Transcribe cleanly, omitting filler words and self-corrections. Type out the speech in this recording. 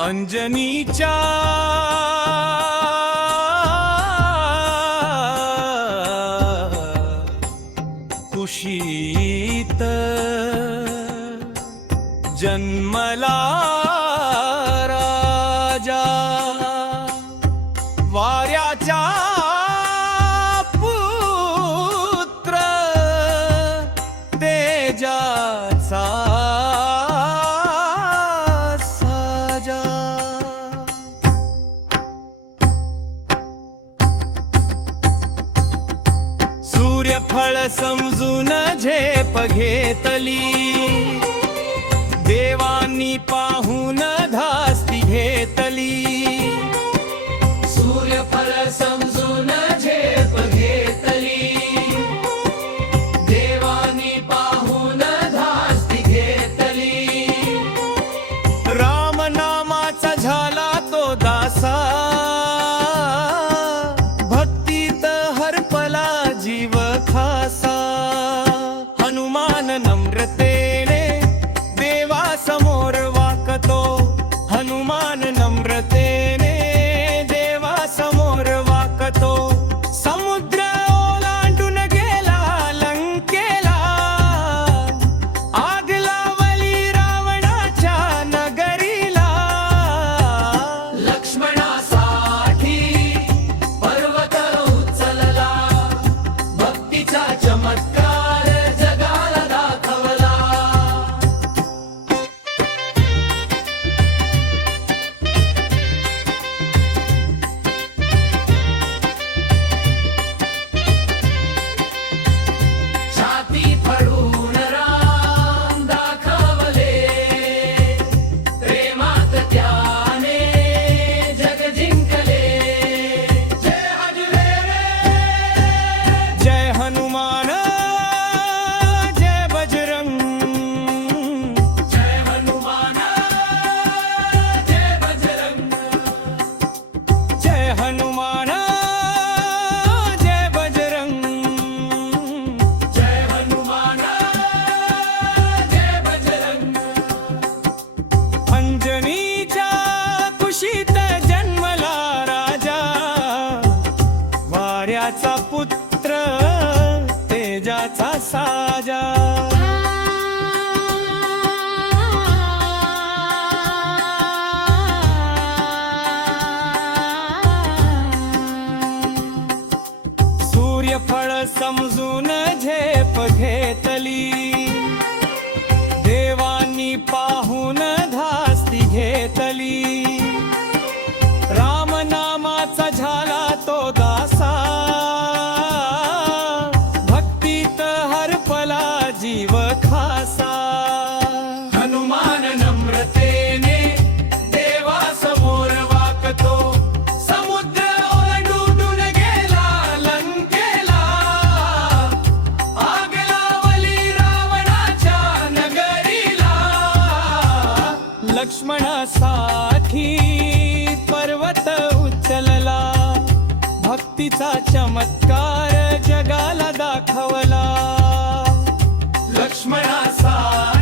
अंजनीच्या कुशीत जन्मला राजा, वाऱ्याचा पुत्र तेजाचा साजा. सूर्यफळ समजून झेप घेतली, देवांनी पाहून धास्ती घेतली. सूर्यफळ समजून झेप घेतली, देवानी पाहून धास्ती घेतली. राम नामाचा झाला तो दासा, भक्तीत हरपला जीव खासा. हनुमान नम्रतेने देवा समोर वाकतो, हनुमान नम्रतेने देवा समोर वाकतो. समुद्र ओलांडून गेला लंकेला, आग लावली रावणाच्या नगरीला. लक्ष्मणासाठी पर्वत उचलला, भक्तीचा चमत्कार जगाला दाखवला. छाती फडून राम दाखवले, प्रेमात त्याने जग जिंकले. जय हनुरे जय हनुमान जय बजरंग, जय हनुमान जय बजरंग, जय हनुमान जय बजरंग. जय हनुमान जय बजरंग. अंजनीच्या कुशीत जन्मला राजा, वाऱ्याचा पुत्र तेजाचा साजा. सूर्यफळ समजून झेप घेतली, देवांनी पाहून धास्ती घेतली. राम नामाचा झाला तो दासा, भक्तीत हरपला जीव खासा. हनुमान नम्रतेने देवा समोर वाकतो, समुद्र ओलांडून गेला लंकेला. आग लावली रावणाच्या नगरीला. लक्ष्मणासाठी पर्वत उचलला, भक्तीचा चमत्कार जगाला दाखवला. लक्ष्मणासाठी